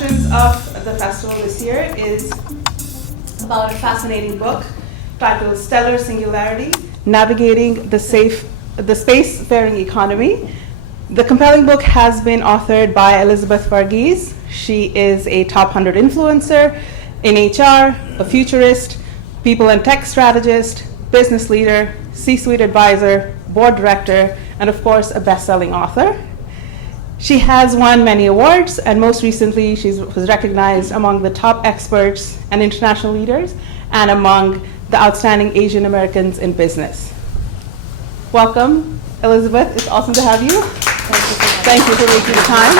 sessions of the festival this year is about a fascinating book titled Stellar Singularity, Navigating the Spacefaring Economy. The compelling book has been authored by Elizabeth Varghese. She is a top 100 influencer in HR, a futurist, people and tech strategist, business leader, C-suite advisor, board director, and of course, a best-selling author. She has won many awards, and most recently, she was recognized among the top experts and international leaders, and among the outstanding Asian Americans in business. Welcome, Elizabeth. It's awesome to have you. Thank you for making the time.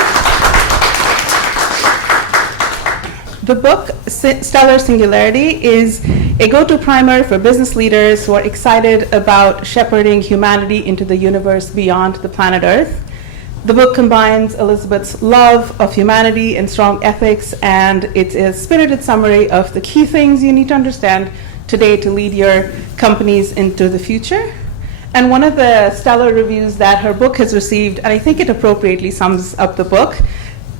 The book, Stellar Singularity, is a go-to primer for business leaders who are excited about shepherding humanity into the universe beyond the planet Earth. The book combines Elizabeth's love of humanity and strong ethics, and it's a spirited summary of the key things you need to understand today to lead your companies into the future. And one of the stellar reviews that her book has received, and I think it appropriately sums up the book,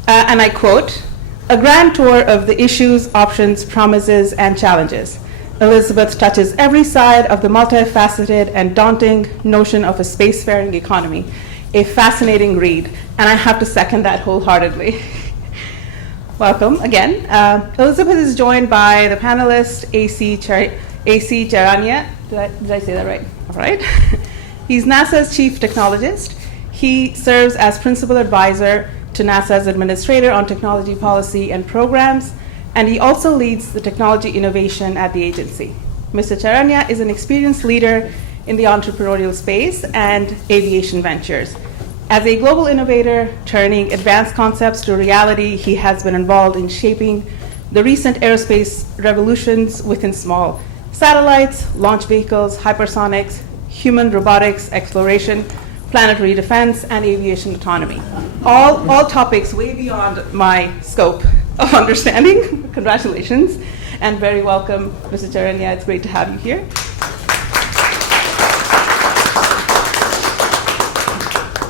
and I quote, "A grand tour of the issues, options, promises, and challenges. Elizabeth touches every side of the multifaceted and daunting notion of a spacefaring economy." A fascinating read, and I have to second that wholeheartedly. Welcome again. Elizabeth is joined by the panelist AC Charania. Did I say that right? All right. He's NASA's chief technologist. He serves as principal advisor to NASA's administrator on technology policy and programs, and he also leads the technology innovation at the agency. Mr. Charania is an experienced leader in the entrepreneurial space and aviation ventures. As a global innovator turning advanced concepts to reality, he has been involved in shaping the recent aerospace revolutions within small satellites, launch vehicles, hypersonics, human robotics, exploration, planetary defense, and aviation autonomy. All topics way beyond my scope of understanding. Congratulations, and very welcome, Mr. Charania. It's great to have you here.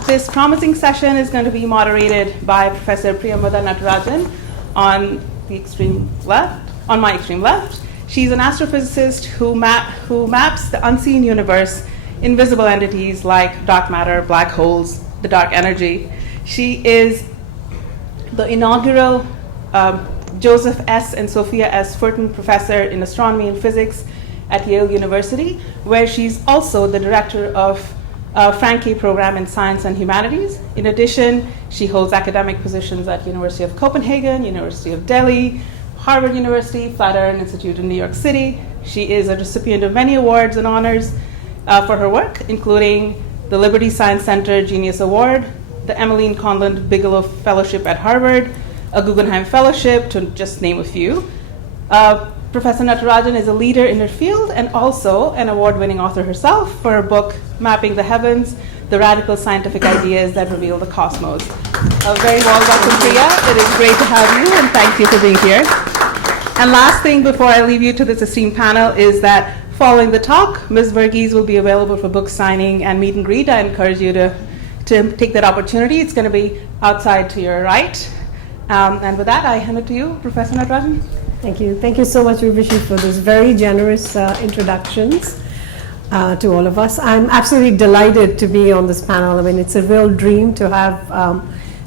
This promising session is going to be moderated by Professor Priyamada Natarajan on my extreme left. She's an astrophysicist who maps the unseen universe, invisible entities like dark matter, black holes, the dark energy. She is the inaugural Joseph S. and Sophia S. Furton Professor in Astronomy and Physics at Yale University, where she's also the director of Frank K. program in Science and Humanities. In addition, she holds academic positions at University of Copenhagen, University of Delhi, Harvard University, Flatiron Institute in New York City. She is a recipient of many awards and honors for her work, including the Liberty Science Center Genius Award, the Emmeline Conlon Bigelow Fellowship at Harvard, a Guggenheim Fellowship, to just name a few. Professor Natarajan is a leader in her field and also an award-winning author herself for her book, Mapping the Heavens, the Radical Scientific Ideas That Reveal the Cosmos. A very warm welcome, Priya. It is great to have you, and thank you for being here. And last thing before I leave you to this esteemed panel is that following the talk, Ms. Varghese will be available for book signing and meet and greet. I encourage you to take that opportunity. It's going to be outside to your right. And with that, I hand it to you, Professor Natarajan. Thank you. Thank you so much, Urvashi, for those very generous introductions to all of us. I'm absolutely delighted to be on this panel. I mean, it's a real dream to have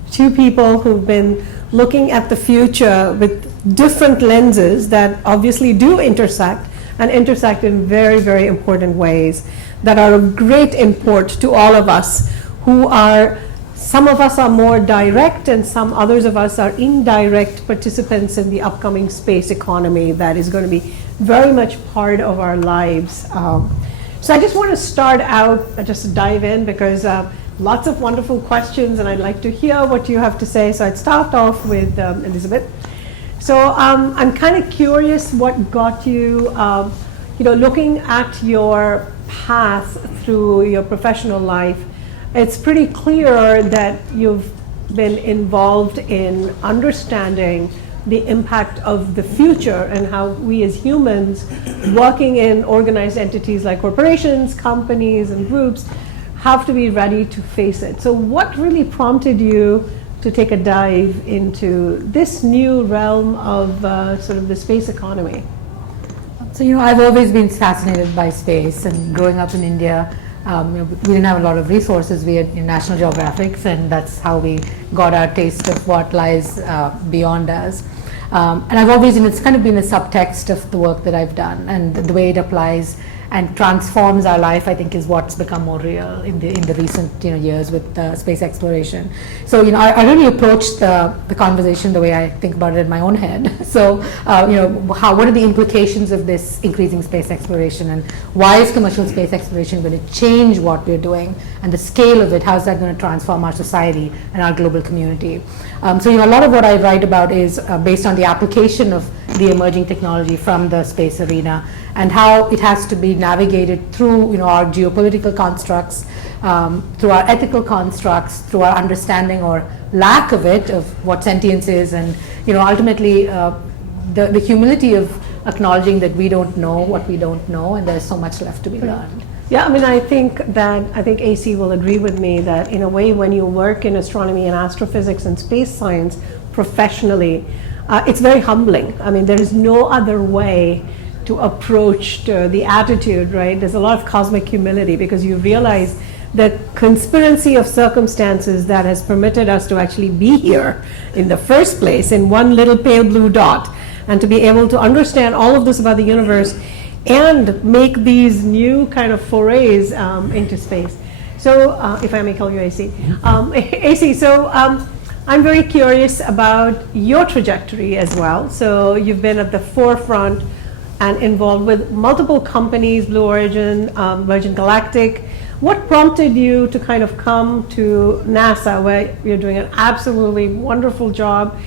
two people who've been looking at the future with different lenses that obviously do intersect, and intersect in very, very important ways that are of great import to all of us who are. Some of us are more direct, and some others of us are indirect participants in the upcoming space economy that is going to be very much part of our lives. So I just want to start out, just dive in, because lots of wonderful questions, and I'd like to hear what you have to say. So I'd start off with Elizabeth. So I'm kind of curious what got you, looking at your path through your professional life. It's pretty clear that you've been involved in understanding the impact of the future and how we as humans working in organized entities like corporations, companies, and groups have to be ready to face it. So what really prompted you to take a dive into this new realm of sort of the space economy? So, I've always been fascinated by space, and growing up in India, we didn't have a lot of resources. We had National Geographics, and that's how we got our taste of what lies beyond us. And I've always, it's kind of been a subtext of the work that I've done, and the way it applies and transforms our life, I think, is what's become more real in the recent years with space exploration. So I really approached the conversation the way I think about it in my own head. So what are the implications of this increasing space exploration, and why is commercial space exploration going to change what we're doing, and the scale of it? How is that going to transform our society and our global community? So a lot of what I write about is based on the application of the emerging technology from the space arena, and how it has to be navigated through our geopolitical constructs, through our ethical constructs, through our understanding or lack of it, of what sentience is, and ultimately the humility of acknowledging that we don't know what we don't know, and there's so much left to be learned. Yeah, I think AC will agree with me that in a way, when you work in astronomy and astrophysics and space science professionally, it's very humbling. There is no other way to approach the attitude, right? There's a lot of cosmic humility, because you realize the conspiracy of circumstances that has permitted us to actually be here in the first place in one little pale blue dot, and to be able to understand all of this about the universe and make these new kind of forays into space. So, if I may call you AC. AC, so I'm very curious about your trajectory as well. So you've been at the forefront and involved with multiple companies, Blue Origin, Virgin Galactic. What prompted you to kind of come to NASA, where you're doing an absolutely wonderful job,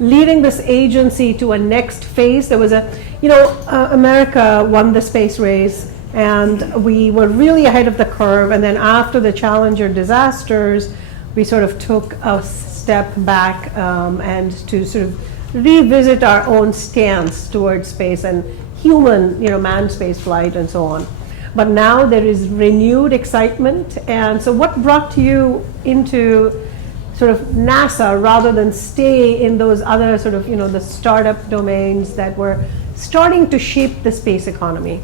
leading this agency to a next phase? There was America won the space race, and we were really ahead of the curve. And then after the Challenger disasters, we sort of took a step back and to sort of revisit our own stance towards space and human, manned space flight and so on. But now there is renewed excitement. And so what brought you into sort of NASA rather than stay in those other sort of, the startup domains that were starting to shape the space economy?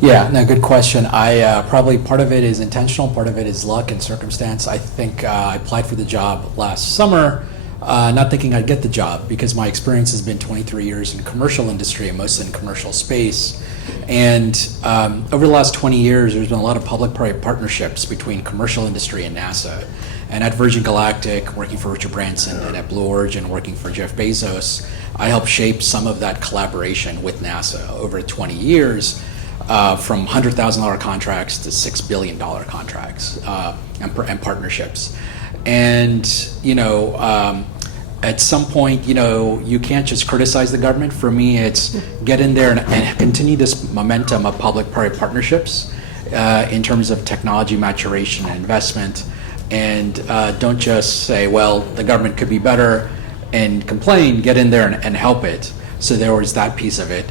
Yeah, no, good question. I probably part of it is intentional, part of it is luck and circumstance. I think I applied for the job last summer, not thinking I'd get the job, because my experience has been 23 years in commercial industry, and mostly in commercial space. And over the last 20 years, there's been a lot of public-private partnerships between commercial industry and NASA. And at Virgin Galactic, working for Richard Branson, and at Blue Origin, working for Jeff Bezos, I helped shape some of that collaboration with NASA over 20 years. From $100,000 contracts to $6 billion contracts and partnerships. And, at some point, you can't just criticize the government. For me, it's get in there and continue this momentum of public-private partnerships in terms of technology maturation and investment. And don't just say, well, the government could be better and complain. Get in there and help it. So there was that piece of it.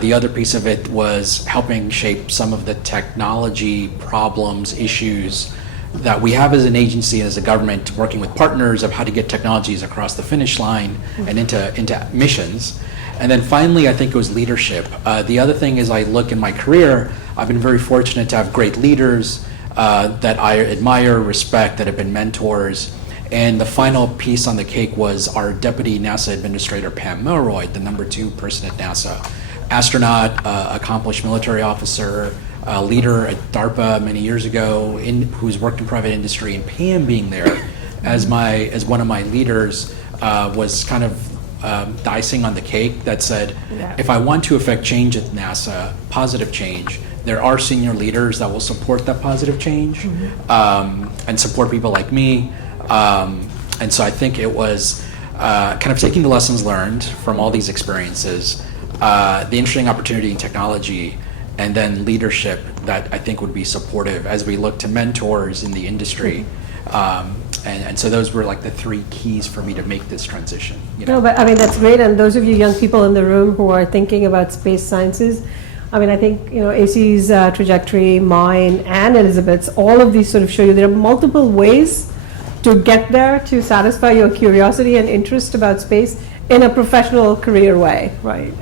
The other piece of it was helping shape some of the technology problems, issues that we have as an agency, as a government, working with partners of how to get technologies across the finish line and into missions. And then finally, I think it was leadership. The other thing is, I look in my career, I've been very fortunate to have great leaders that I admire, respect, that have been mentors. And the final piece on the cake was our Deputy NASA Administrator, Pam Milroy, the #2 person at NASA. Astronaut, accomplished military officer, leader at DARPA many years ago, who's worked in private industry, and Pam being there as one of my leaders was kind of the icing on the cake that said, if I want to affect change at NASA, positive change, there are senior leaders that will support that positive change and support people like me. And so I think it was kind of taking the lessons learned from all these experiences, the interesting opportunity in technology, and then leadership that I think would be supportive as we look to mentors in the industry. And so those were like the three keys for me to make this transition. No, but that's great. And those of you young people in the room who are thinking about space sciences, I think, AC's trajectory, mine, and Elizabeth's, all of these sort of show you there are multiple ways to get there, to satisfy your curiosity and interest about space in a professional career way, right?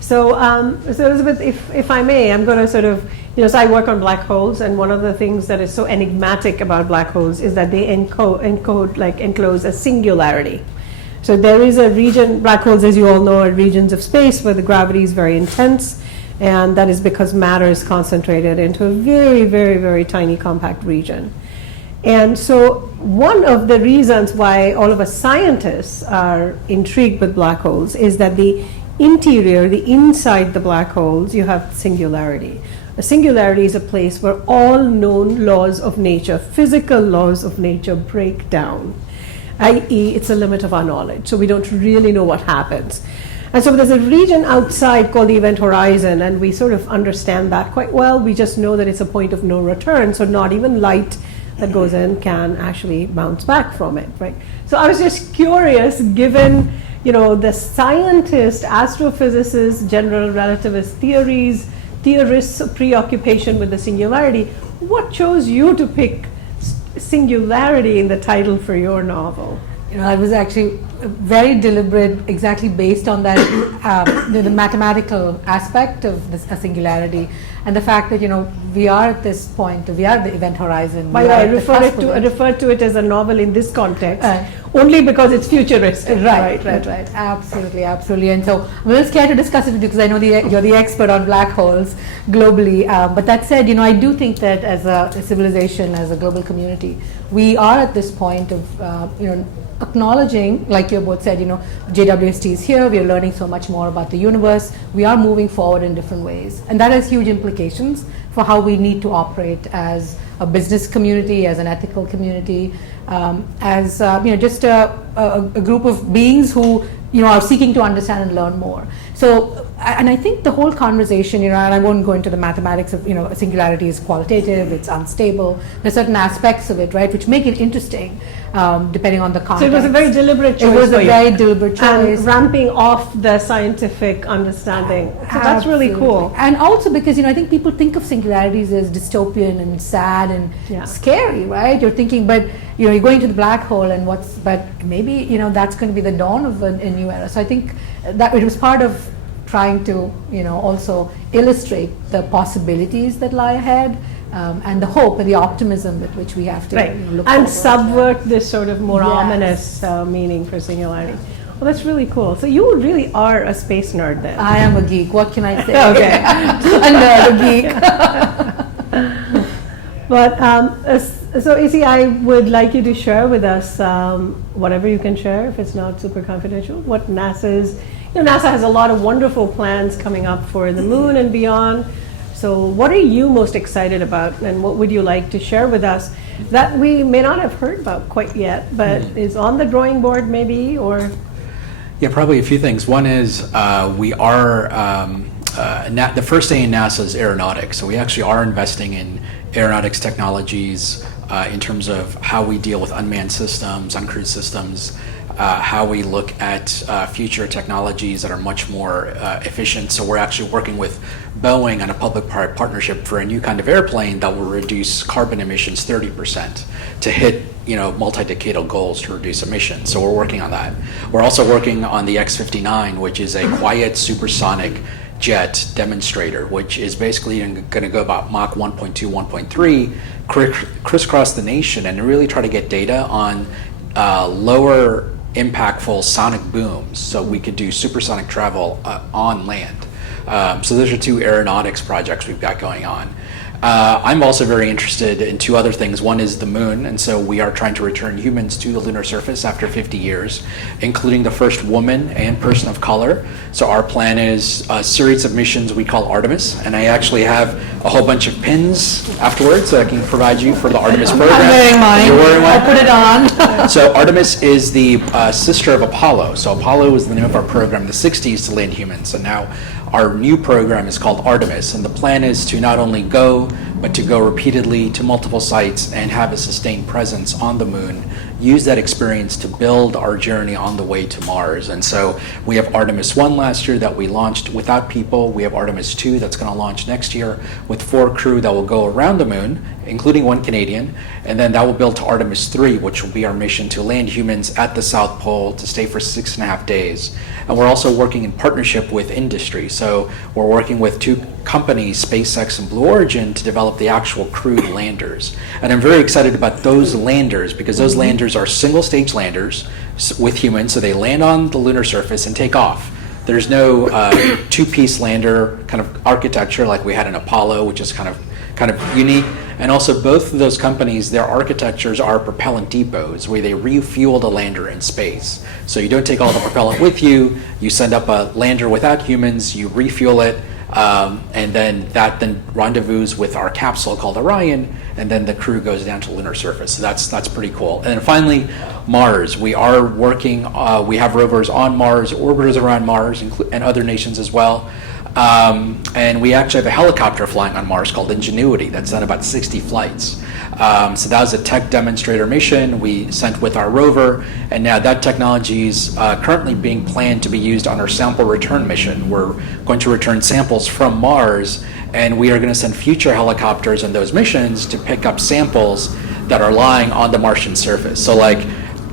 So Elizabeth, if I may, I'm going to sort of, so I work on black holes, and one of the things that is so enigmatic about black holes is that they enclose a singularity. So there is a region, black holes, as you all know, are regions of space where the gravity is very intense, and that is because matter is concentrated into a very, very, very tiny compact region. And so one of the reasons why all of us scientists are intrigued with black holes is that the interior, the inside the black holes, you have singularity. A singularity is a place where all known laws of nature, physical laws of nature, break down, i.e. it's a limit of our knowledge, so we don't really know what happens. And so there's a region outside called the event horizon, and we sort of understand that quite well. We just know that it's a point of no return, so not even light that goes in can actually bounce back from it, right? So I was just curious, given the scientists, astrophysicists, general relativist theorists' preoccupation with the singularity, what chose you to pick singularity in the title for your novel? I was actually very deliberate, exactly based on that, the mathematical aspect of this singularity, and the fact that we are at this point, we are at the event horizon. By the way, I referred to it as a novel in this context, only because it's futuristic. Right. Absolutely. And so I'm a little scared to discuss it with you because I know you're the expert on black holes globally. But that said, I do think that as a civilization, as a global community, we are at this point of acknowledging, like you both said, JWST is here, we are learning so much more about the universe, we are moving forward in different ways. And that has huge implications for how we need to operate as a business community, as an ethical community, as just a group of beings who are seeking to understand and learn more. So, and I think the whole conversation, and I won't go into the mathematics of, singularity is qualitative, it's unstable. There's certain aspects of it, right, which make it interesting, depending on the context. So it was a very deliberate choice. It was a very deliberate choice. And ramping off the scientific understanding. So that's really cool. And also because, I think people think of singularities as dystopian and sad and scary, right? You're thinking, but, you're going to the black hole and but maybe, that's going to be the dawn of a new era. So I think that it was part of trying to, also illustrate the possibilities that lie ahead, and the hope and the optimism with which we have to look and forward. Subvert this sort of more ominous meaning for singularity. Well, that's really cool. So you really are a space nerd then. I am a geek. What can I say? Okay. A nerd, a geek. But so Izzy, I would like you to share with us whatever you can share, if it's not super confidential, what NASA's, NASA has a lot of wonderful plans coming up for the moon and beyond. So what are you most excited about, and what would you like to share with us that we may not have heard about quite yet, but is on the drawing board maybe, or? Yeah, probably a few things. One is we are, the first thing in NASA is aeronautics. So we actually are investing in aeronautics technologies in terms of how we deal with unmanned systems, uncrewed systems, how we look at future technologies that are much more efficient. So we're actually working with Boeing on a public-private partnership for a new kind of airplane that will reduce carbon emissions 30% to hit multi-decadal goals to reduce emissions. So we're working on that. We're also working on the X-59, which is a quiet supersonic jet demonstrator, which is basically going to go about Mach 1.2, 1.3, crisscross the nation and really try to get data on lower impactful sonic booms, so we could do supersonic travel on land. So those are two aeronautics projects we've got going on. I'm also very interested in two other things. One is the moon, and so we are trying to return humans to the lunar surface after 50 years, including the first woman and person of color. So our plan is a series of missions we call Artemis, and I actually have a whole bunch of pins afterwards that I can provide you for the Artemis program. I'm wearing mine. You're wearing one? I'll put it on. So Artemis is the sister of Apollo. So Apollo was the name of our program in the 60s to land humans, and now our new program is called Artemis, and the plan is to not only go, but to go repeatedly to multiple sites and have a sustained presence on the moon use that experience to build our journey on the way to Mars. And so we have Artemis 1 last year that we launched without people. We have Artemis 2 that's going to launch next year with 4 crew that will go around the moon, including 1 Canadian. And then that will build to Artemis 3, which will be our mission to land humans at the South Pole to stay for 6.5 days. And we're also working in partnership with industry. So we're working with 2 companies, SpaceX and Blue Origin, to develop the actual crewed landers. And I'm very excited about those landers because those landers are single-stage landers with humans, so they land on the lunar surface and take off. There's no 2-piece lander kind of architecture like we had in Apollo, which is kind of unique. And also both of those companies, their architectures are propellant depots where they refuel the lander in space. So you don't take all the propellant with you, you send up a lander without humans, you refuel it, and then that rendezvous with our capsule called Orion, and then the crew goes down to the lunar surface. So that's pretty cool. And then finally, Mars. We are working, we have rovers on Mars, orbiters around Mars, and other nations as well. And we actually have a helicopter flying on Mars called Ingenuity that's done about 60 flights. So that was a tech demonstrator mission we sent with our rover, and now that technology is currently being planned to be used on our sample return mission. We're going to return samples from Mars, and we are going to send future helicopters on those missions to pick up samples that are lying on the Martian surface. So like,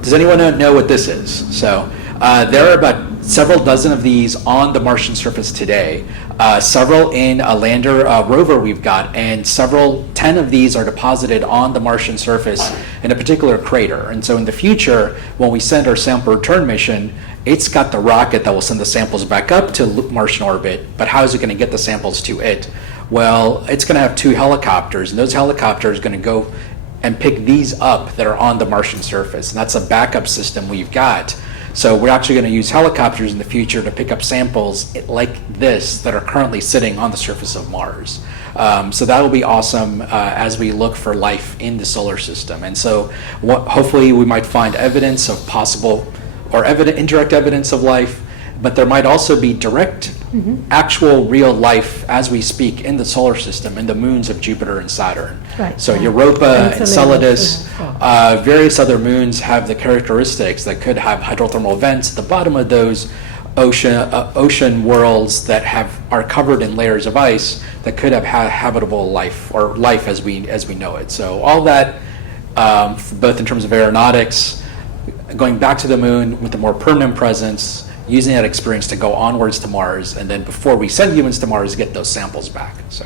does anyone know what this is? So there are about several dozen of these on the Martian surface today, several in a lander rover we've got, and 10 of these are deposited on the Martian surface in a particular crater. And so in the future, when we send our sample return mission, it's got the rocket that will send the samples back up to Martian orbit, but how is it going to get the samples to it? Well, it's going to have 2 helicopters, and those helicopters are going to go and pick these up that are on the Martian surface, and that's a backup system we've got. So we're actually going to use helicopters in the future to pick up samples like this that are currently sitting on the surface of Mars. So that will be awesome as we look for life in the solar system. And so hopefully we might find evidence of possible or indirect evidence of life, but there might also be direct, actual real life as we speak in the solar system, in the moons of Jupiter and Saturn. Right. So Europa, Enceladus, Enceladus, various other moons have the characteristics that could have hydrothermal vents at the bottom of those ocean worlds that are covered in layers of ice that could have habitable life or life as we know it. So all that, both in terms of aeronautics, going back to the moon with a more permanent presence, using that experience to go onwards to Mars, and then before we send humans to Mars, get those samples back. So,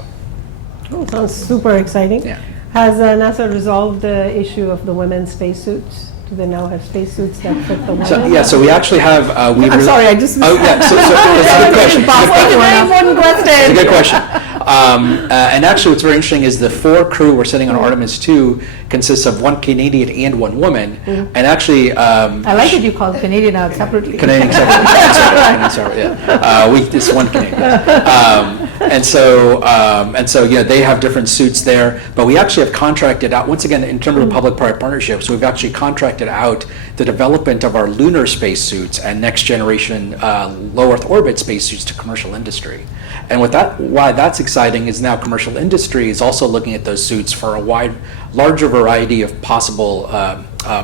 Sounds super exciting. Yeah. Has NASA resolved the issue of the women's spacesuits? Do they now have spacesuits that fit the women? so we actually have. I'm sorry, I just. Oh yeah, so it's a good question. It's a very important question. It's a good question. And actually, what's very interesting is the 4 crew we're sending on Artemis 2 consists of 1 Canadian and 1 woman. And actually, I like that you call Canadian out separately. Canadian separate, yeah. We just 1 Canadian. And so yeah, they have different suits there. But we actually have contracted out, once again, in terms of public-private partnerships, we've actually contracted out the development of our lunar spacesuits and next-generation low Earth orbit spacesuits to commercial industry. And why that's exciting is now commercial industry is also looking at those suits for a larger variety of possible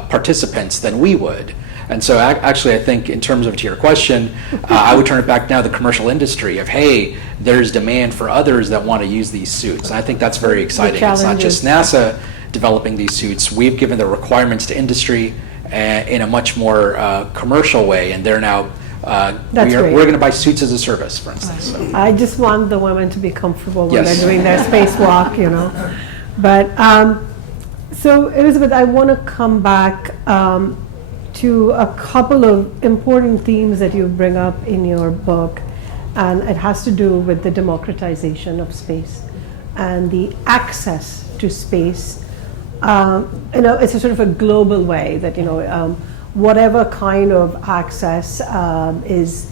participants than we would. And so actually, I think in terms of to your question, I would turn it back now to the commercial industry of, hey, there's demand for others that want to use these suits. And I think that's very exciting. It's not just NASA developing these suits. We've given the requirements to industry in a much more commercial way, and they're now we're going to buy suits as a service, for instance. So. I just want the women to be comfortable when Yes. they're doing their spacewalk, But, so Elizabeth, I want to come back to a couple of important themes that you bring up in your book, and it has to do with the democratization of space and the access to space. It's a sort of a global way that, whatever kind of access is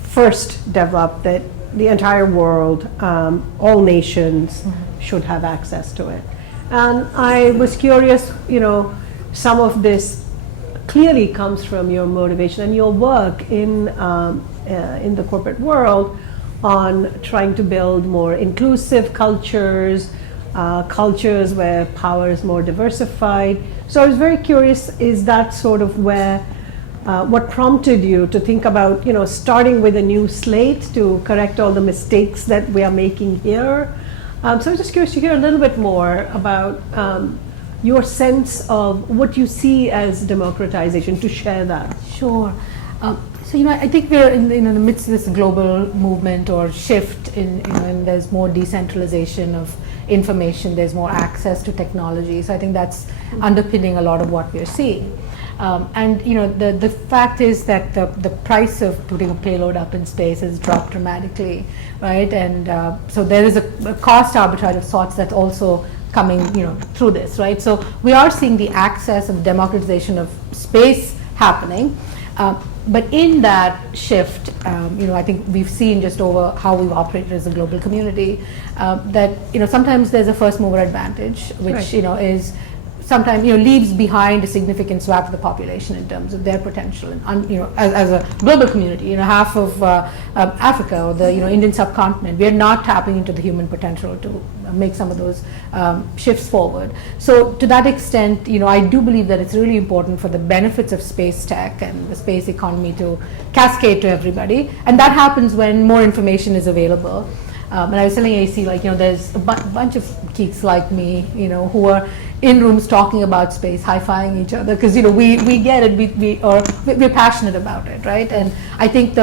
first developed, that the entire world, all nations should have access to it. And I was curious, some of this clearly comes from your motivation and your work in the corporate world on trying to build more inclusive cultures, cultures where power is more diversified. So I was very curious, is that sort of where, what prompted you to think about, starting with a new slate to correct all the mistakes that we are making here? So I was just curious to hear a little bit more about your sense of what you see as democratization, to share that. Sure. So, I think we're in the midst of this global movement or shift and there's more decentralization of information, there's more access to technology. So I think that's underpinning a lot of what we're seeing. And the fact is that the price of putting a payload up in space has dropped dramatically, right? And so there is a cost arbitrage of sorts that's also coming, through this, right? So we are seeing the access and democratization of space happening. But in that shift, I think we've seen just over how we've operated as a global community that sometimes there's a first mover advantage, which Right. Is sometimes leaves behind a significant swath of the population in terms of their potential. And as a global community, half of Africa or the Indian subcontinent, we are not tapping into the human potential to make some of those shifts forward. So to that extent, I do believe that it's really important for the benefits of space tech and the space economy to cascade to everybody, and that happens when more information is available. And I was telling AC, there's a bunch of geeks like me, who are in rooms talking about space, high-fiving each other, because we get it, we're passionate about it, right? And I think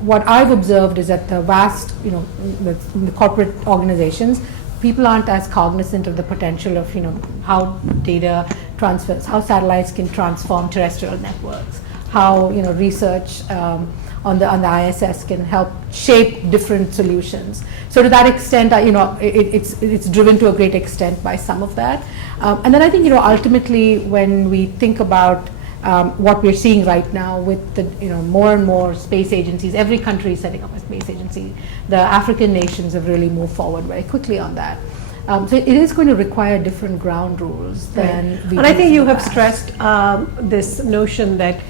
what I've observed is that the vast, the corporate organizations, people aren't as cognizant of the potential of how data transfers, how satellites can transform terrestrial networks, how research on the ISS can help shape different solutions. So to that extent, it's driven to a great extent by some of that. And then I think ultimately when we think about what we're seeing right now with the more and more space agencies, every country is setting up a space agency. The African nations have really moved forward very quickly on that. So it is going to require different ground rules than we. And I think used you in the have past. stressed this notion that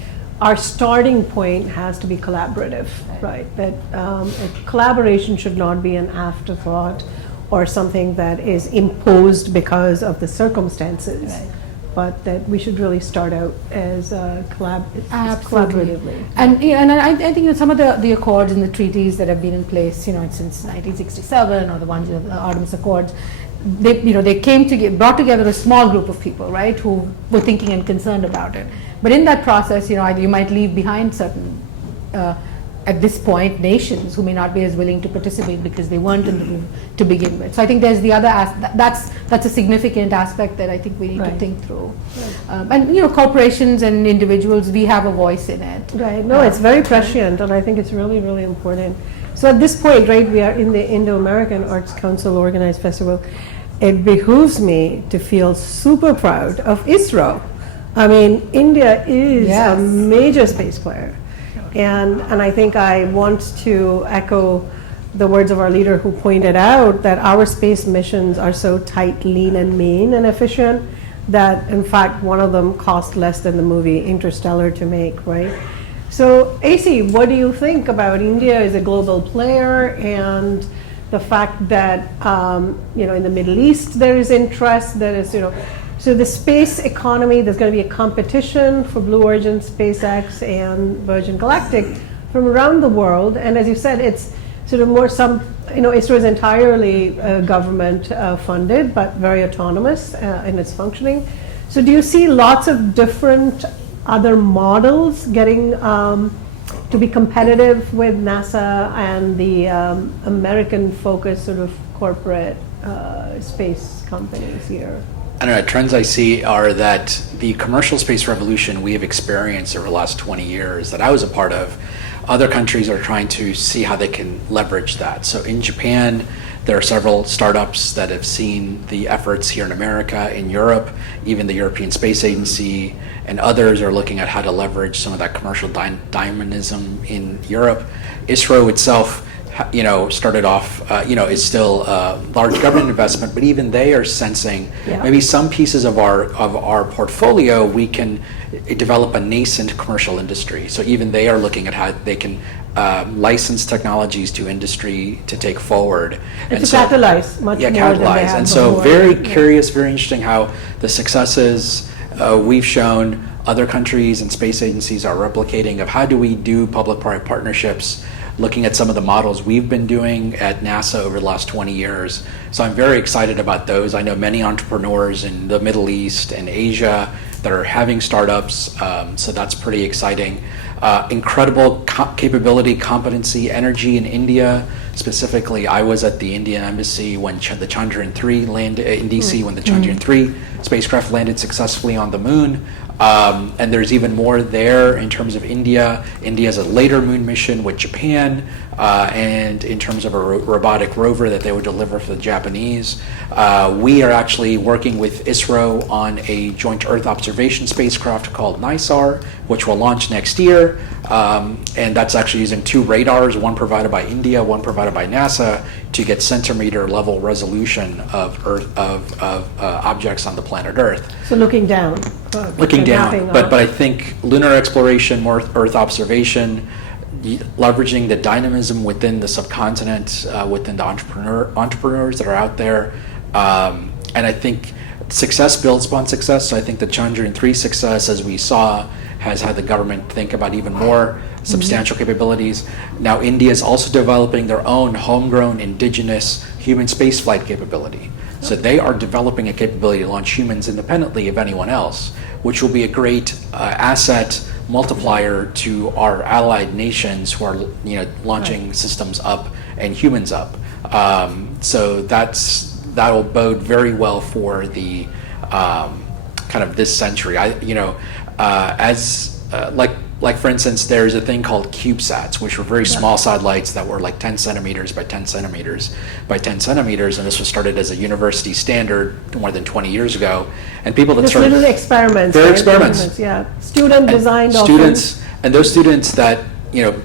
our starting point has to be collaborative, right? That collaboration should not be an afterthought or something that is imposed because of the circumstances, Right. but that we should really start out as Absolutely. collaboratively. And I think that some of the accords and the treaties that have been in place, since 1967, or the ones, the Artemis Accords, they came together, brought together a small group of people, right, who were thinking and concerned about it. But in that process, you might leave behind certain, at this point, nations who may not be as willing to participate because they weren't in the room to begin with. So I think there's the other that's a significant aspect that I think we need to Right. think through. And corporations and individuals, we have a voice in it. Right, no, it's very prescient, and I think it's really, really important. So at this point, right, we are in the Indo-American Arts Council organized festival. It behooves me to feel super proud of ISRO. I mean, India is Yes. a major space player. And I think I want to echo the words of our leader who pointed out that our space missions are so tight, lean, and mean and efficient that, in fact, one of them cost less than the movie Interstellar to make, right? So, AC, what do you think about India as a global player and the fact that, in the Middle East there is interest, there is, so the space economy, there's going to be a competition for Blue Origin, SpaceX, and Virgin Galactic from around the world. And as you said, it's sort of more ISRO is entirely government funded, but very autonomous in its functioning. So do you see lots of different other models getting to be competitive with NASA and the American-focused sort of corporate space companies here? I don't know, trends I see are that the commercial space revolution we have experienced over the last 20 years that I was a part of, other countries are trying to see how they can leverage that. So in Japan, there are several startups that have seen the efforts here in America, in Europe, even the European Space Agency, and others are looking at how to leverage some of that commercial dynamism in Europe. ISRO itself started off, is still large government investment, but even they are sensing maybe some pieces of our portfolio we can develop a nascent commercial industry. So even they are looking at how they can license technologies to industry to take forward. And to catalyze much more than they capitalize. have And so before. very curious, very interesting how the successes we've shown other countries and space agencies are replicating of how do we do public-private partnerships, looking at some of the models we've been doing at NASA over the last 20 years. So I'm very excited about those. I know many entrepreneurs in the Middle East and Asia that are having startups, so that's pretty exciting. Incredible capability, competency, energy in India. Specifically, I was at the Indian Embassy when the Chandrayaan-3 landed in DC, when the Chandrayaan-3 spacecraft landed successfully on the moon. And there's even more there in terms of India. India has a later moon mission with Japan, and in terms of a robotic rover that they would deliver for the Japanese. We are actually working with ISRO on a joint Earth observation spacecraft called NISAR, which will launch next year. And that's actually using 2 radars, one provided by India, one provided by NASA, to get centimeter level resolution of Earth objects on the planet Earth. So looking down. Looking down, but I think lunar exploration, more Earth observation, leveraging the dynamism within the subcontinent, within the entrepreneurs that are out there, and I think success builds upon success. So I think the Chandrayaan-3 success, as we saw, has had the government think about even more substantial capabilities. Now India is also developing their own homegrown indigenous human spaceflight capability. So they are developing a capability to launch humans independently of anyone else, which will be a great asset multiplier to our allied nations who are launching systems up and humans up. So that will bode very well for the kind of this century. Like for instance, there's a thing called CubeSats, which were very small satellites that were like 10 centimeters by 10 centimeters by 10 centimeters, and this was started as a university standard more than 20 years ago. And people that Just started little experiments. They're right? experiments. Yeah, student designed. Students, and those students that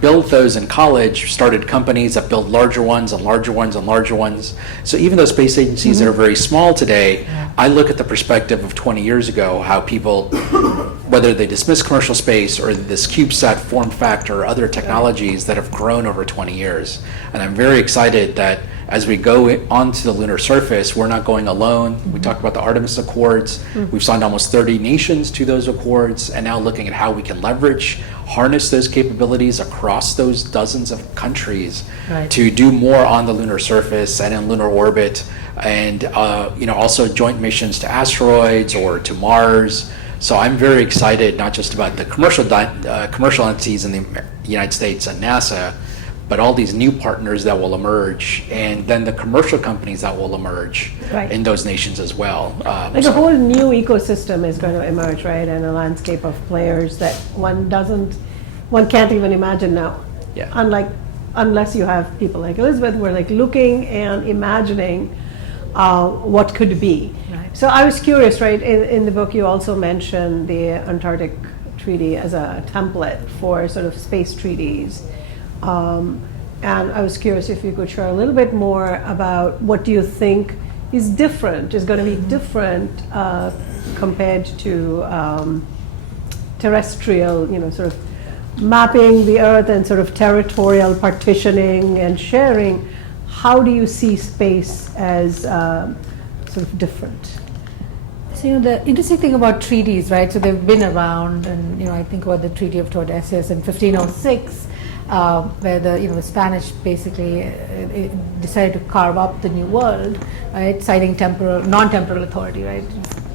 built those in college started companies that built larger ones and larger ones and larger ones. So even those space agencies that are very small today, I look at the perspective of 20 years ago, how people, whether they dismiss commercial space or this CubeSat form factor or other technologies that have grown over 20 years. And I'm very excited that as we go onto the lunar surface, we're not going alone. We talked about the Artemis Accords. We've signed almost 30 nations to those accords, and now looking at how we can leverage, harness those capabilities across those dozens of countries to do more on the lunar surface and in lunar orbit, and also joint missions to asteroids or to Mars. So I'm very excited, not just about the commercial entities in the United States and NASA, but all these new partners that will emerge, and then the commercial companies that will emerge in those nations as well. Like a whole new ecosystem is going to emerge, right? And a landscape of players that one can't even imagine now. Yeah. Unless you have people like Elizabeth, who are like looking and imagining what could be. Right. So I was curious, right? In the book, you also mentioned the Antarctic Treaty as a template for sort of space treaties. And I was curious if you could share a little bit more about what do you think is going to be different compared to terrestrial, sort of mapping the Earth and sort of territorial partitioning and sharing. How do you see space as sort of different? So the interesting thing about treaties, right? So they've been around, and I think about the Treaty of Tordesillas in 1506. Where the Spanish basically decided to carve up the New World, right? Citing non-temporal authority, right?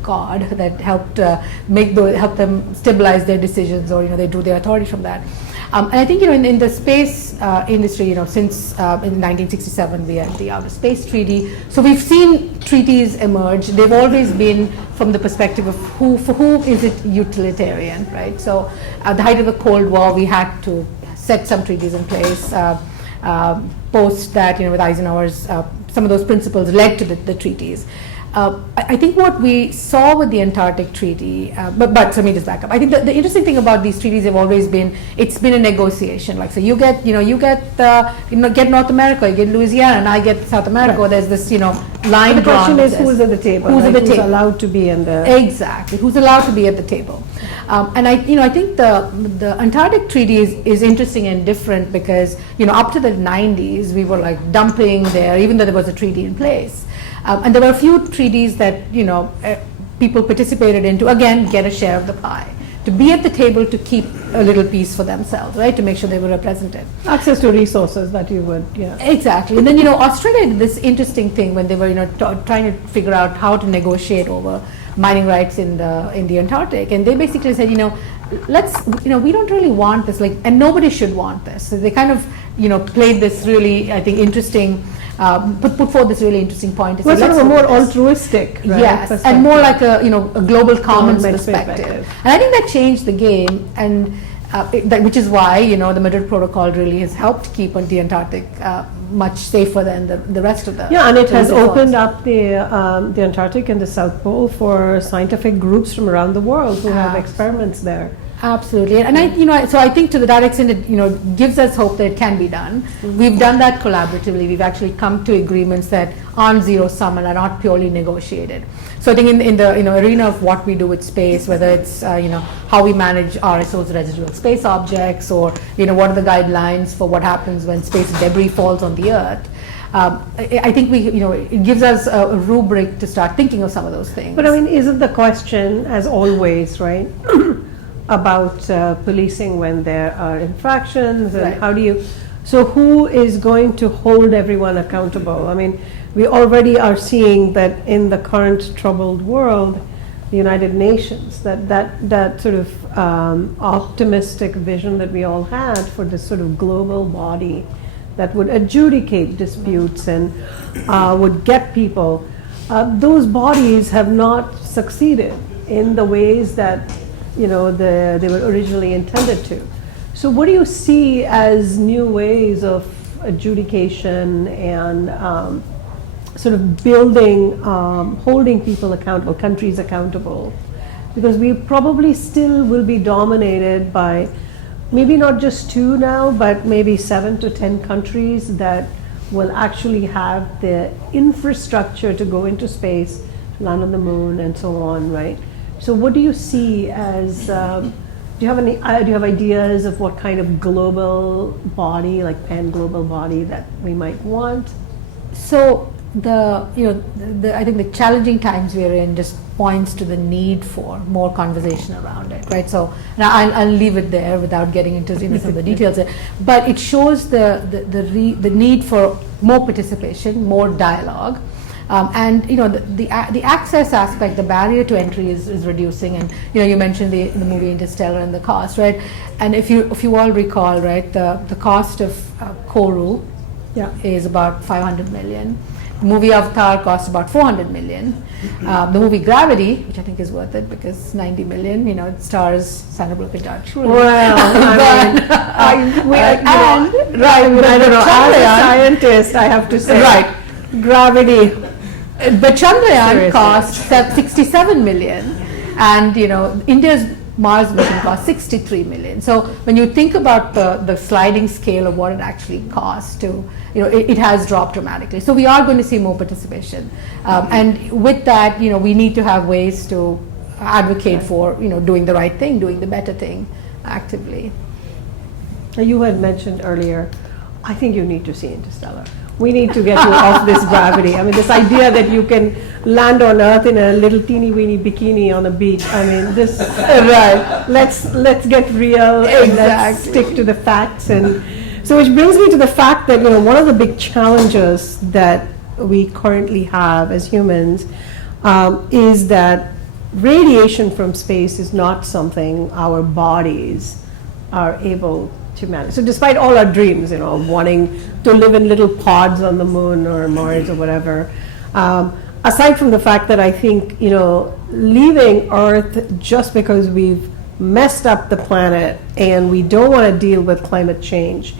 God that helped help them stabilize their decisions, or they drew their authority from that. And I think in the space industry, since in 1967 we had the Outer Space Treaty. So we've seen treaties emerge. They've always been from the perspective of for who is it utilitarian, right? So at the height of the Cold War, we had to set some treaties in place. Post that, with Eisenhower's, some of those principles led to the treaties. I think what we saw with the Antarctic Treaty, but let me just back up. I think the interesting thing about these treaties have always been, it's been a negotiation. Like, so you get North America, you get Louisiana, and I get South America. Right. There's this, line The question drawn. is who's at the table, Who's right? at the table? allowed to be in the... Exactly, who's allowed to be at the table. And I think the Antarctic Treaty is interesting and different because, up to the 90s, we were like dumping there, even though there was a treaty in place. And there were a few treaties that, people participated in to, again, get a share of the pie, to be at the table to keep a little piece for themselves, right, to make sure they were represented. Access to resources that you would, Exactly. And then, Australia did this interesting thing when they were, trying to figure out how to negotiate over mining rights in the Antarctic. And they basically said, we don't really want this, and nobody should want this. So they kind of, played this really, I think, interesting, put forth this really interesting point. Well, sort of a more altruistic, right, yes, and more like a global commons Common perspective. And I think that changed the game, and which is why the Madrid Protocol really has helped keep the Antarctic much safer than the rest of the. Yeah, and it has reservoirs. opened up the Antarctic and the South Pole for scientific groups from around the world who have experiments there. Absolutely, and so I think to that extent, it gives us hope that it can be done. Mm-hmm. We've done that collaboratively. We've actually come to agreements that aren't zero sum and are not purely negotiated. So I think in the arena of what we do with space, whether it's how we manage RSO's residual space objects, or what are the guidelines for what happens when space debris falls on the Earth. I think it gives us a rubric to start thinking of some of those things. But isn't the question, as always, right, about policing when there are infractions, and right. How do you? So who is going to hold everyone accountable? We already are seeing that in the current troubled world, the United Nations, that sort of optimistic vision that we all had for this sort of global body that would adjudicate disputes and would get people, those bodies have not succeeded in the ways that they were originally intended to. So what do you see as new ways of adjudication and sort of building, holding people accountable, countries accountable? Because we probably still will be dominated by maybe not just 2 now, but maybe 7 to 10 countries that will actually have the infrastructure to go into space, land on the moon, and so on, right? So what do you see as, do you have ideas of what kind of global body, like pan-global body, that we might want? So I think the challenging times we're in just points to the need for more conversation around it, right? So now I'll leave it there without getting into some of the details, but it shows the need for more participation, more dialogue. And the access aspect, the barrier to entry is reducing, and you mentioned the movie Interstellar and the cost, right? And if you all recall, right, the cost of Kourou is about 500 million. The movie Avatar cost about 400 million. The movie Gravity, which I think is worth it because 90 million, it stars Sandra Bullock and George Clooney. Well, I don't know. As a scientist, I have to say, right, Gravity. But Chandrayaan Seriously. cost 67 million, and India's Mars mission cost 63 million. So when you think about the sliding scale of what it actually costs to, it has dropped dramatically. So we are going to see more participation, and with that, we need to have ways to advocate for doing the right thing, doing the better thing, actively. You had mentioned earlier, I think you need to see Interstellar. We need to get you off this gravity. This idea that you can land on Earth in a little teeny weeny bikini on a beach. This right. Let's get real and let's stick to the facts. And so, which brings me to the fact that one of the big challenges that we currently have as humans is that radiation from space is not something our bodies are able to manage. So despite all our dreams, wanting to live in little pods on the moon or Mars or whatever, aside from the fact that I think, leaving Earth just because we've messed up the planet and we don't want to deal with climate change,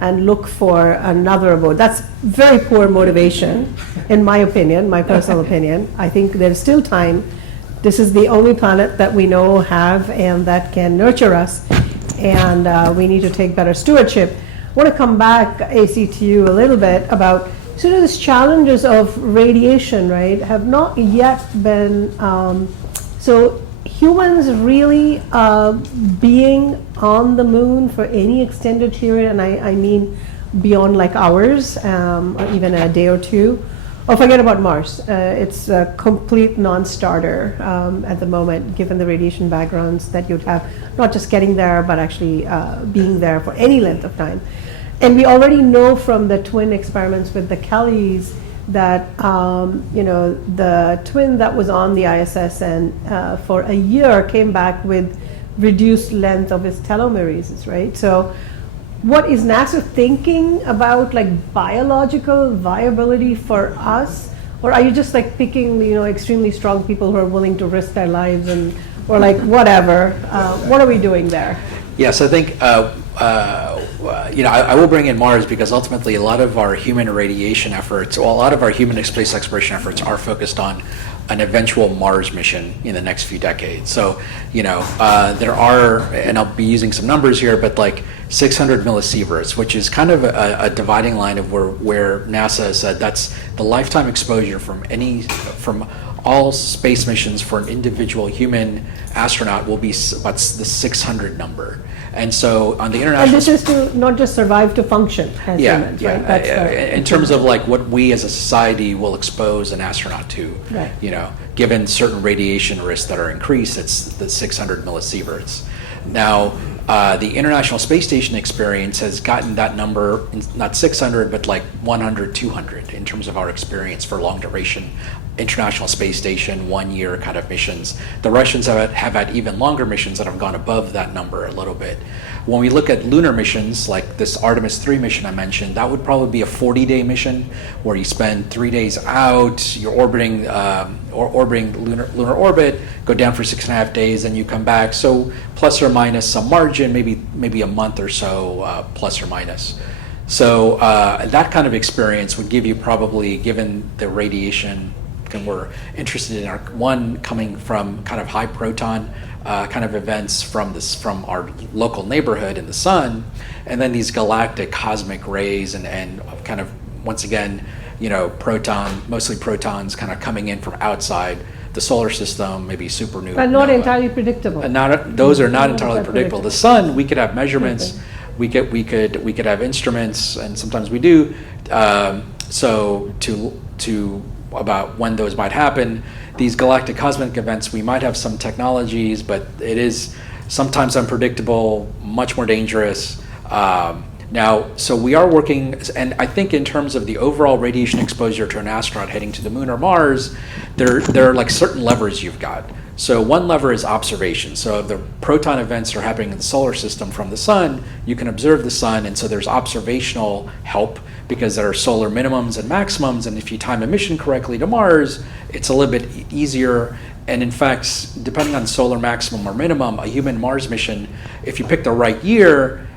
and look for another abode. That's very poor motivation, in my opinion, my personal opinion. I think there's still time. This is the only planet that we know have and that can nurture us, and we need to take better stewardship. I want to come back, AC, to you a little bit about sort of these challenges of radiation, right, have not yet been, so humans really being on the moon for any extended period, and I mean beyond like hours, or even a day or two, or forget about Mars. It's a complete non-starter at the moment, given the radiation backgrounds that you'd have, not just getting there, but actually being there for any length of time. And we already know from the twin experiments with the Kellys that the twin that was on the ISS and for a year came back with reduced length of his telomeres, right? So what is NASA thinking about, like, biological viability for us? Or are you just like picking, extremely strong people who are willing to risk their lives, and or like whatever? What are we doing there? Yes, I think I will bring in Mars because ultimately a lot of our human irradiation efforts, well, a lot of our human space exploration efforts are focused on an eventual Mars mission in the next few decades. So, there are, and I'll be using some numbers here, but like 600 millisieverts, which is kind of a dividing line of where NASA has said that's the lifetime exposure from all space missions for an individual human astronaut will be what's the 600 number. And so on the international... And this is to not just survive, to function as humans, right? That's in terms of like what we as a society will expose an astronaut to, right. Given certain radiation risks that are increased, it's the 600 millisieverts. Now, the International Space Station experience has gotten that number, not 600, but like 100, 200 in terms of our experience for long duration International Space Station, 1 year kind of missions. The Russians have had even longer missions that have gone above that number a little bit. When we look at lunar missions, like this Artemis 3 mission I mentioned, that would probably be a 40-day mission where you spend 3 days out, you're orbiting lunar orbit, go down for 6.5 days, and you come back. So plus or minus some margin, maybe a month or so, plus or minus. So that kind of experience would give you probably, given the radiation, and we're interested in one coming from kind of high proton kind of events from our local neighborhood in the sun, and then these galactic cosmic rays and kind of, once again, mostly protons kind of coming in from outside the solar system, maybe supernova. But not entirely predictable. And those are not entirely predictable. The sun, we could have measurements, we could have instruments, and sometimes we do. So to about when those might happen, these galactic cosmic events, we might have some technologies, but it is sometimes unpredictable, much more dangerous. Now, so we are working, and I think in terms of the overall radiation exposure to an astronaut heading to the moon or Mars, there are like certain levers you've got. So one lever is observation. So if the proton events are happening in the solar system from the sun, you can observe the sun, and so there's observational help because there are solar minimums and maximums, and if you time a mission correctly to Mars, it's a little bit easier. And in fact, depending on solar maximum or minimum, a human Mars mission, if you pick the right year,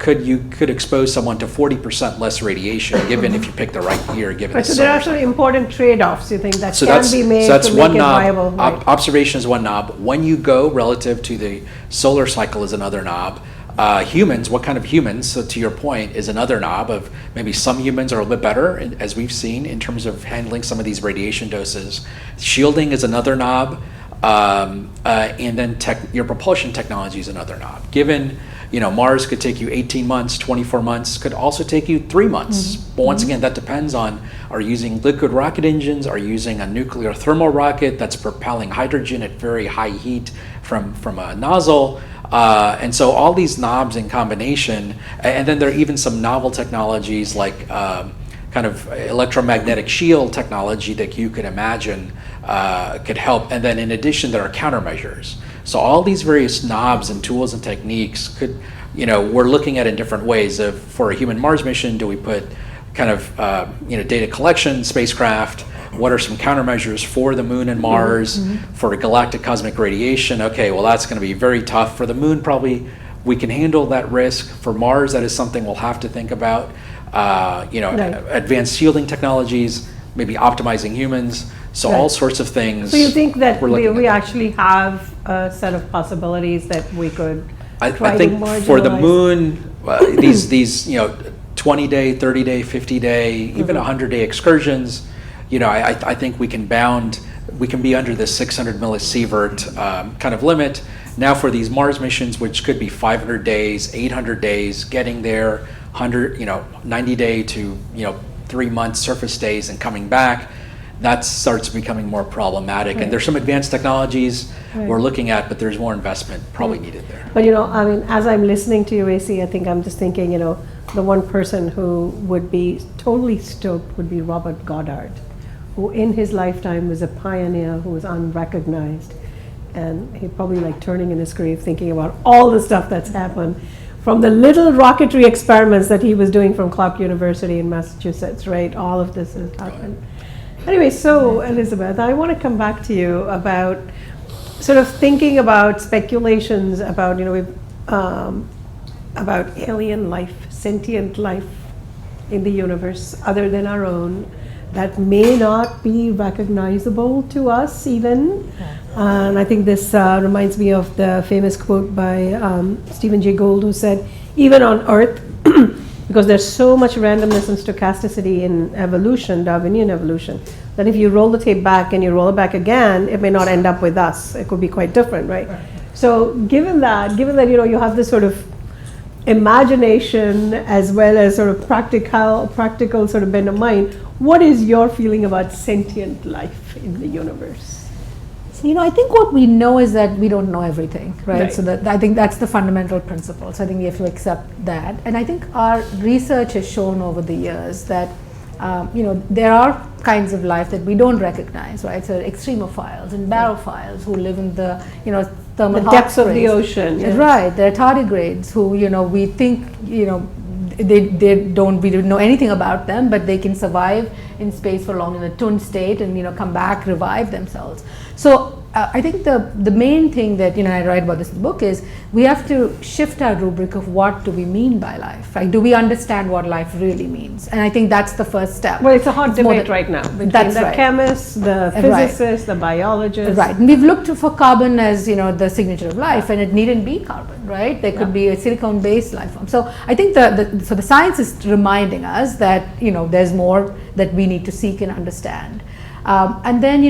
could expose someone to 40% less radiation, given if you pick the right year, given right, the so there are some important trade-offs, you think, that so can be made so to one make it knob. viable. Right. Observation is one knob. When you go relative to the solar cycle is another knob. Humans, what kind of humans, so to your point, is another knob of maybe some humans are a little bit better, as we've seen, in terms of handling some of these radiation doses. Shielding is another knob, and then your propulsion technology is another knob. Given, Mars could take you 18 months, 24 months, could also take you 3 months. Mm-hmm. But once again, that depends on, are you using liquid rocket engines, are you using a nuclear thermal rocket that's propelling hydrogen at very high heat from a nozzle? And so all these knobs in combination, and then there are even some novel technologies like kind of electromagnetic shield technology that you could imagine could help. And then in addition, there are countermeasures. So all these various knobs and tools and techniques could, we're looking at in different ways. For a human Mars mission, do we put kind of data collection spacecraft? What are some countermeasures for the moon and Mars? Mm-hmm. For galactic cosmic radiation? Okay, well that's going to be very tough. For the moon, probably We can handle that risk. For Mars, that is something we'll have to think about. Right. Advanced shielding technologies, maybe optimizing humans. So all sorts of things. So you think that we're looking we at. actually have a set of possibilities that we could I try think to for the marginalize? moon, these 20-day, 30-day, 50-day, even 100-day excursions, I think we can be under the 600 millisievert kind of limit. Now for these Mars missions, which could be 500 days, 800 days, getting there, 90-day to 3 months surface days and coming back, that starts becoming more problematic. Right. And there's some advanced technologies Right. we're looking at, but there's more investment probably needed there. But as I'm listening to you, AC, I think I'm just thinking, the one person who would be totally stoked would be Robert Goddard, who in his lifetime was a pioneer who was unrecognized. And he'd probably like turning in his grave thinking about all the stuff that's happened from the little rocketry experiments that he was doing from Clark University in Massachusetts, right? All of this has happened. Anyway, so Elizabeth, I want to come back to you about sort of thinking about speculations about, about alien life, sentient life in the universe other than our own that may not be recognizable to us even. And I think this reminds me of the famous quote by Stephen Jay Gould, who said, even on Earth, because there's so much randomness and stochasticity in evolution, Darwinian evolution, that if you roll the tape back and you roll it back again, it may not end up with us. It could be quite different, right? So given that you have this sort of imagination as well as sort of practical sort of bent of mind, what is your feeling about sentient life in the universe? I think what we know is that we don't know everything, right? Right. So I think that's the fundamental principle. So I think we have to accept that. And I think our research has shown over the years that, there are kinds of life that we don't recognize, right? So extremophiles and barophiles who live in the, thermal The hot depths of the springs. ocean. Yeah. Right. There are tardigrades who, we think, we don't know anything about them, but they can survive in space for long in a tuned state and come back, revive themselves. So I think the main thing that I write about this in the book is we have to shift our rubric of what do we mean by life. Like, do we understand what life really means? And I think that's the first step. Well, it's a hot more debate than- right now between That's the right. chemists, the physicists, the biologists. Right, and we've looked for carbon as the signature of life, and it needn't be carbon, right? There could be a silicone-based life form. So I think the science is reminding us that there's more that we need to seek and understand. And then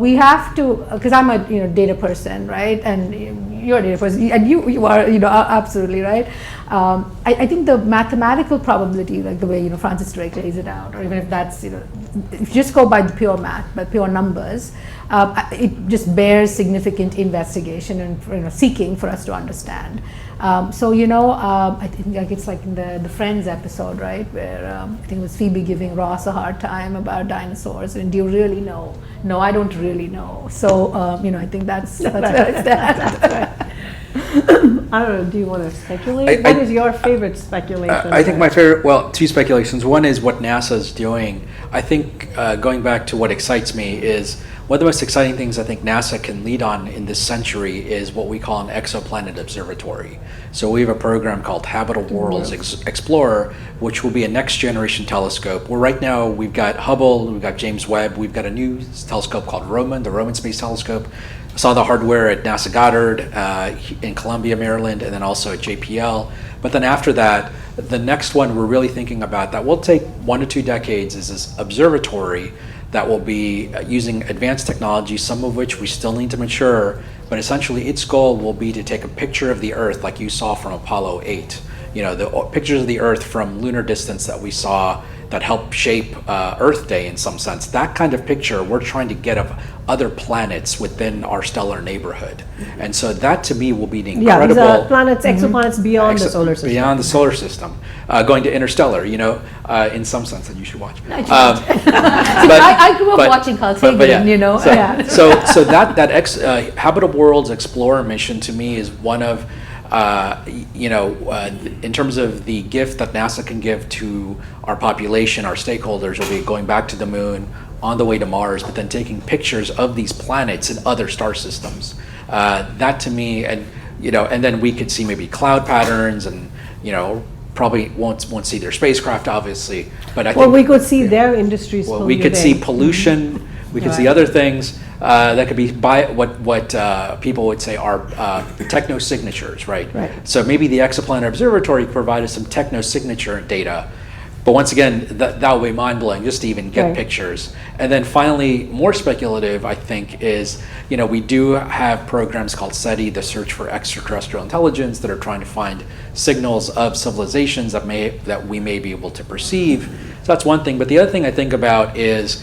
we have to, because I'm a data person, right? And you're a data person, and you are absolutely right. I think the mathematical probability, like the way Francis Drake lays it out, or even if that's if you just go by the pure math, by pure numbers, it just bears significant investigation and seeking for us to understand. So I think like it's like in the Friends episode, right, where I think it was Phoebe giving Ross a hard time about dinosaurs, and do you really know? No, I don't really know. So I think that's where it's at. I don't know, do you want to speculate? What is your favorite speculation? I think my favorite, two speculations. One is what NASA is doing. I think going back to what excites me is one of the most exciting things I think NASA can lead on in this century is what we call an exoplanet observatory. So we have a program called Habitable Worlds Explorer, which will be a next generation telescope. Where right now we've got Hubble, we've got James Webb, we've got a new telescope called Roman, the Roman Space Telescope. I saw the hardware at NASA Goddard in Columbia, Maryland, and then also at JPL. But then after that, the next one we're really thinking about that will take 1 to 2 decades is this observatory that will be using advanced technology, some of which we still need to mature, but essentially its goal will be to take a picture of the Earth like you saw from Apollo 8. The pictures of the Earth from lunar distance that we saw that helped shape Earth Day in some sense. That kind of picture we're trying to get of other planets within our stellar neighborhood. And so that to me will be an incredible... Yeah, these are planets, exoplanets beyond the solar system. Beyond the solar system. Going to interstellar, in some sense that you should watch. I grew up watching Carl Sagan, So that Habitable Worlds Explorer mission to me is one of in terms of the gift that NASA can give to our population, our stakeholders, will be going back to the moon, on the way to Mars, but then taking pictures of these planets and other star systems. That to me, and and then we could see maybe cloud patterns and, probably won't see their spacecraft, obviously, but I think. Well, we could see their industries. Well, we could see pollution, we could see other things that could be what people would say are techno-signatures, right? Right. So maybe the Exoplanet Observatory provided some techno-signature data, but once again, that would be mind-blowing just to even get Right. pictures. And then finally, more speculative, I think, is, we do have programs called SETI, the Search for Extraterrestrial Intelligence, that are trying to find signals of civilizations that we may be able to perceive. So that's one thing. But the other thing I think about is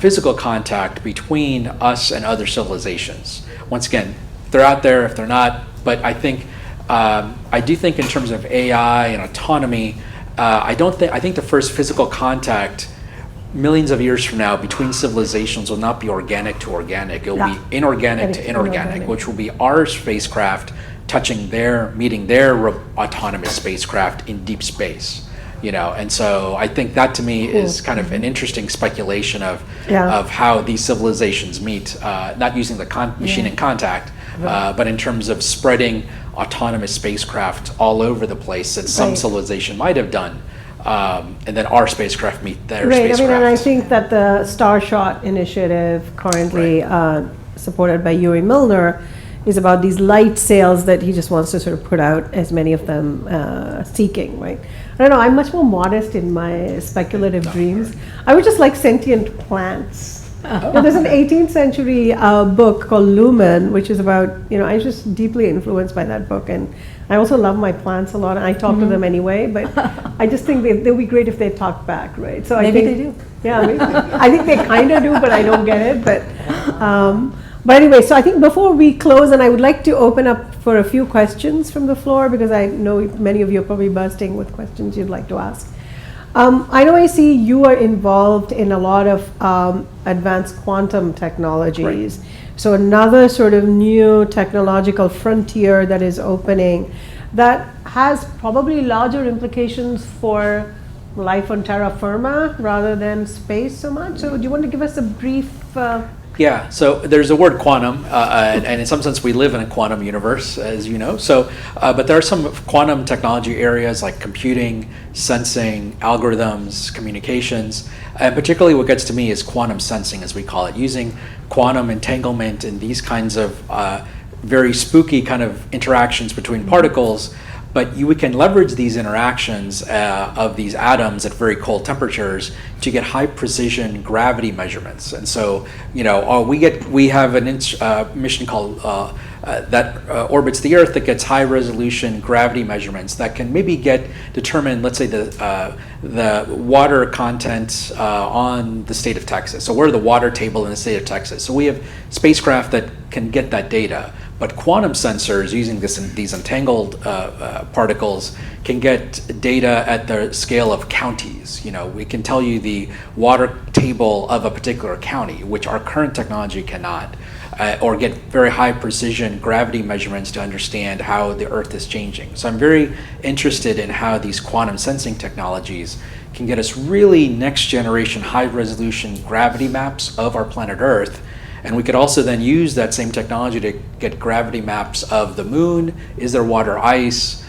physical contact between us and other civilizations. Once again, they're out there if they're not, but I think, I do think in terms of AI and autonomy, I think the first physical contact millions of years from now between civilizations will not be organic to organic. It will be inorganic to inorganic, which will be our spacecraft meeting their autonomous spacecraft in deep space. And so I think that to me is kind of an interesting speculation of how these civilizations meet, not using the machine in contact, but in terms of spreading autonomous spacecraft all over the place that some civilization might have done, and then our spacecraft meet their spacecraft. And I think that the Starshot initiative, currently supported by Yuri Milner, is about these light sails that he just wants to sort of put out as many of them seeking, right? I don't know, I'm much more modest in my speculative dreams. I would just like sentient plants. There's an 18th century book called Lumen, which is about, I was just deeply influenced by that book. And I also love my plants a lot, and I talk to them anyway, but I just think they'd be great if they talked back, right? So maybe they do. Yeah, maybe. I think they kind of do, but I don't get it. But anyway, so I think before we close, and I would like to open up for a few questions from the floor, because I know many of you are probably bursting with questions you'd like to ask. I know I see you are involved in a lot of advanced quantum technologies. Right. So another sort of new technological frontier that is opening that has probably larger implications for life on terra firma rather than space so much. So do you want to give us a brief... Yeah, so there's a word quantum, and in some sense we live in a quantum universe, as you know. So, but there are some quantum technology areas like computing, sensing, algorithms, communications, and particularly what gets to me is quantum sensing, as we call it, using quantum entanglement and these kinds of very spooky kind of interactions between particles. But we can leverage these interactions of these atoms at very cold temperatures to get high precision gravity measurements. And so, we have a mission called that orbits the Earth that gets high resolution gravity measurements that can maybe determine, let's say, the water content on the state of Texas. So we're the water table in the state of Texas. So we have spacecraft that can get that data. But quantum sensors using these entangled particles can get data at the scale of counties. We can tell you the water table of a particular county, which our current technology cannot, or get very high precision gravity measurements to understand how the Earth is changing. So I'm very interested in how these quantum sensing technologies can get us really next generation high resolution gravity maps of our planet Earth. And we could also then use that same technology to get gravity maps of the moon. Is there water ice?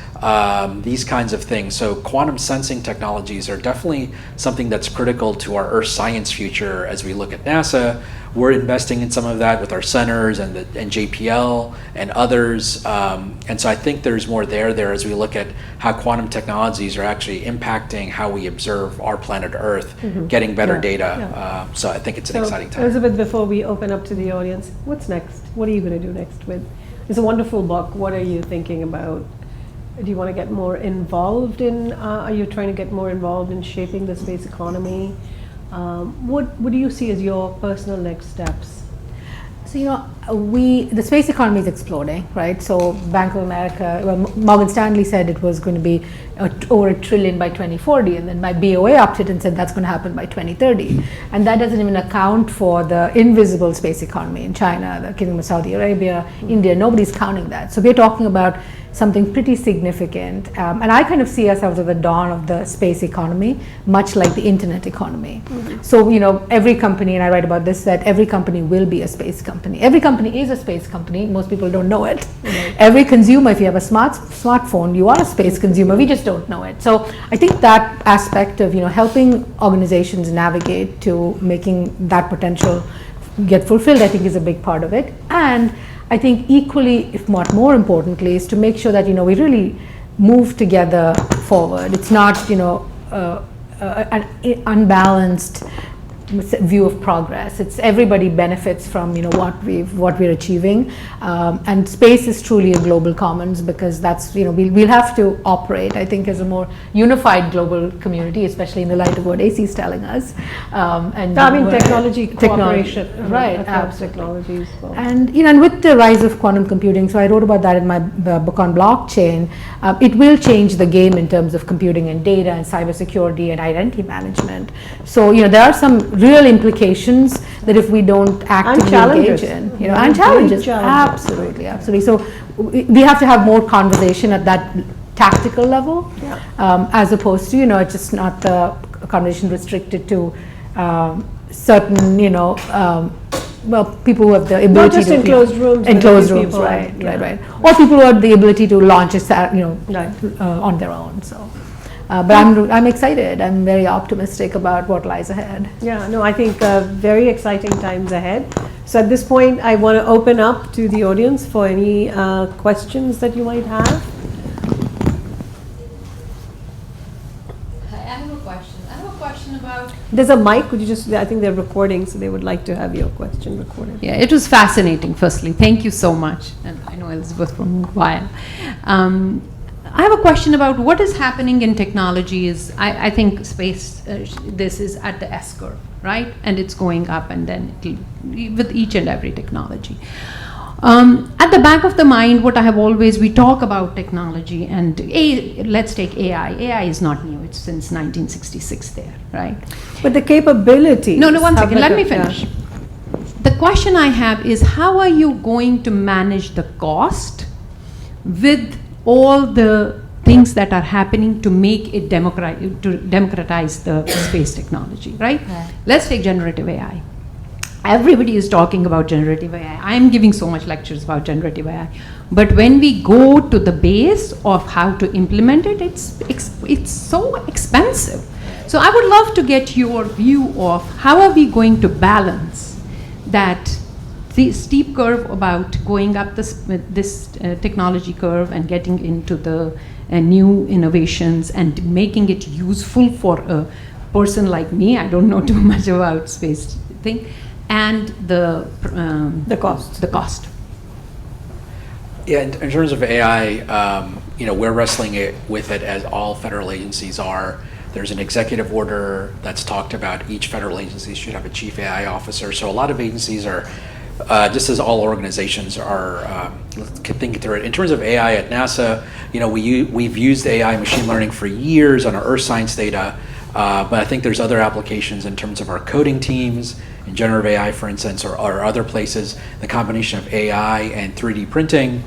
These kinds of things. So quantum sensing technologies are definitely something that's critical to our Earth science future as we look at NASA. We're investing in some of that with our centers and JPL and others. And so I think there's more there as we look at how quantum technologies are actually impacting how we observe our planet Earth, getting better data. So I think it's an exciting time. Elizabeth, before we open up to the audience, what's next? What are you going to do next with? It's a wonderful book. What are you thinking about? Do you want to get more involved in, are you trying to get more involved in shaping the space economy? What do you see as your personal next steps? So, the space economy is exploding, right? So Bank of America, Morgan Stanley said it was going to be over $1 trillion by 2040, and then my BOA upped it and said that's going to happen by 2030. And that doesn't even account for the invisible space economy in China, the Kingdom of Saudi Arabia, India. Nobody's counting that. So we're talking about something pretty significant. And I kind of see ourselves at the dawn of the space economy, much like the internet economy. So, every company, and I write about this, that every company will be a space company. Every company is a space company. Most people don't know it. Every consumer, if you have a smartphone, you are a space consumer. We just don't know it. So I think that aspect of, helping organizations navigate to making that potential get fulfilled, I think is a big part of it. And I think equally, if not more importantly, is to make sure that, we really move together forward. It's not, an unbalanced view of progress. It's everybody benefits from what we're achieving, and space is truly a global commons, because that's we'll have to operate, I think, as a more unified global community, especially in the light of what AC is telling us. And technology cooperation, right? Across technologies. So. And and with the rise of quantum computing, so I wrote about that in my book on blockchain. It will change the game in terms of computing and data and cybersecurity and identity management. So there are some real implications that if we don't actively engage in, and challenges. Absolutely. So we have to have more conversation at that tactical level, as opposed to it's just not the conversation restricted to certain people who have the ability not just to enclosed rooms, right, or people who have the ability to launch on their own. So. But I'm excited. I'm very optimistic about what lies ahead. Yeah, no, I think very exciting times ahead. So at this point, I want to open up to the audience for any questions that you might have. I have a question about... There's a mic. Could you just? I think they're recording, so they would like to have your question recorded. Yeah, it was fascinating. Firstly, thank you so much, and I know Elizabeth from a while. I have a question about what is happening in technology. I think space, this is at the S curve, right? And it's going up, and then with each and every technology. At the back of the mind, what I have always, we talk about technology, and let's take AI. AI is not new. It's since 1966 there, right? But the capability. No, one second. Let me finish. The question I have is, how are you going to manage the cost with all the things that are happening to make it democratize the space technology, right? Let's take generative AI. Everybody is talking about generative AI. I'm giving so much lectures about generative AI. But when we go to the base of how to implement it, it's so expensive. So I would love to get your view of how are we going to balance that the steep curve about going up this technology curve and getting into the new innovations and making it useful for a person like me. I don't know too much about space thing, and the cost. Yeah, in terms of AI, we're wrestling with it as all federal agencies are. There's an executive order that's talked about each federal agency should have a chief AI officer. So a lot of agencies are, just as all organizations are thinking through it. In terms of AI at NASA, we've used AI machine learning for years on our earth science data, but I think there's other applications in terms of our coding teams, in generative AI, for instance, or other places, the combination of AI and 3D printing.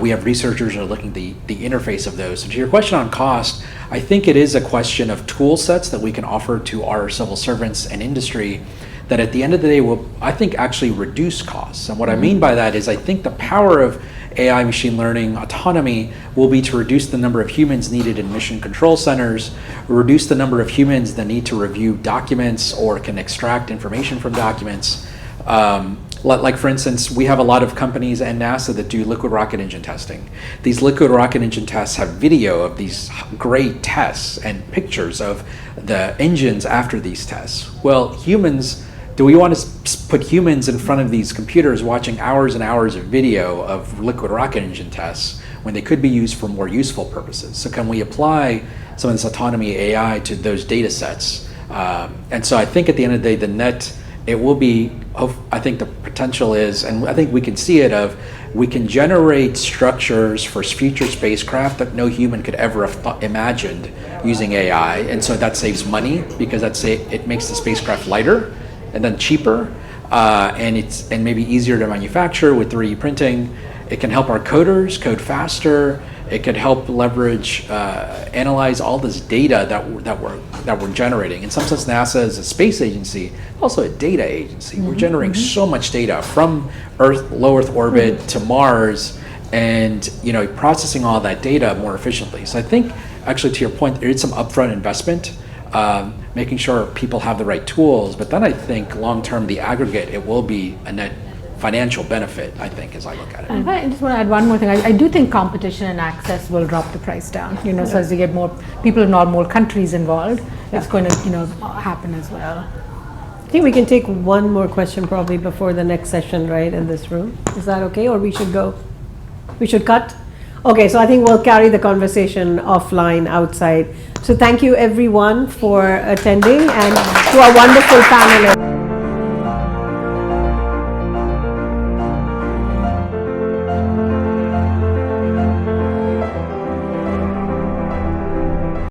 We have researchers who are looking at the interface of those. So to your question on cost, I think it is a question of tool sets that we can offer to our civil servants and industry that at the end of the day will, I think, actually reduce costs. And what I mean by that is I think the power of AI, machine learning, autonomy will be to reduce the number of humans needed in mission control centers, reduce the number of humans that need to review documents or can extract information from documents. Like for instance, we have a lot of companies and NASA that do liquid rocket engine testing. These liquid rocket engine tests have video of these great tests and pictures of the engines after these tests. Well, do we want to put humans in front of these computers watching hours and hours of video of liquid rocket engine tests when they could be used for more useful purposes? So can we apply some of this autonomy AI to those data sets? And so I think at the end of the day, the net, it will be, I think the potential is, and I think we can see it we can generate structures for future spacecraft that no human could ever have imagined using AI. And so that saves money because it makes the spacecraft lighter and then cheaper, and maybe easier to manufacture with 3D printing. It can help our coders code faster. It could help leverage, analyze all this data that we're generating. In some sense, NASA is a space agency, also a data agency. We're generating so much data from Earth, low Earth orbit to Mars, and processing all that data more efficiently. So I think, actually, to your point, there is some upfront investment, making sure people have the right tools. But then I think long term, the aggregate, it will be a net financial benefit, I think, as I look at it. And I just want to add one more thing. I do think competition and access will drop the price down. So as you get more people in more countries involved, it's going to happen as well. I think we can take one more question probably before the next session, right, in this room. Is that okay, or we should go? We should cut? Okay, so I think we'll carry the conversation offline outside. So thank you everyone for attending, and to our wonderful panelists.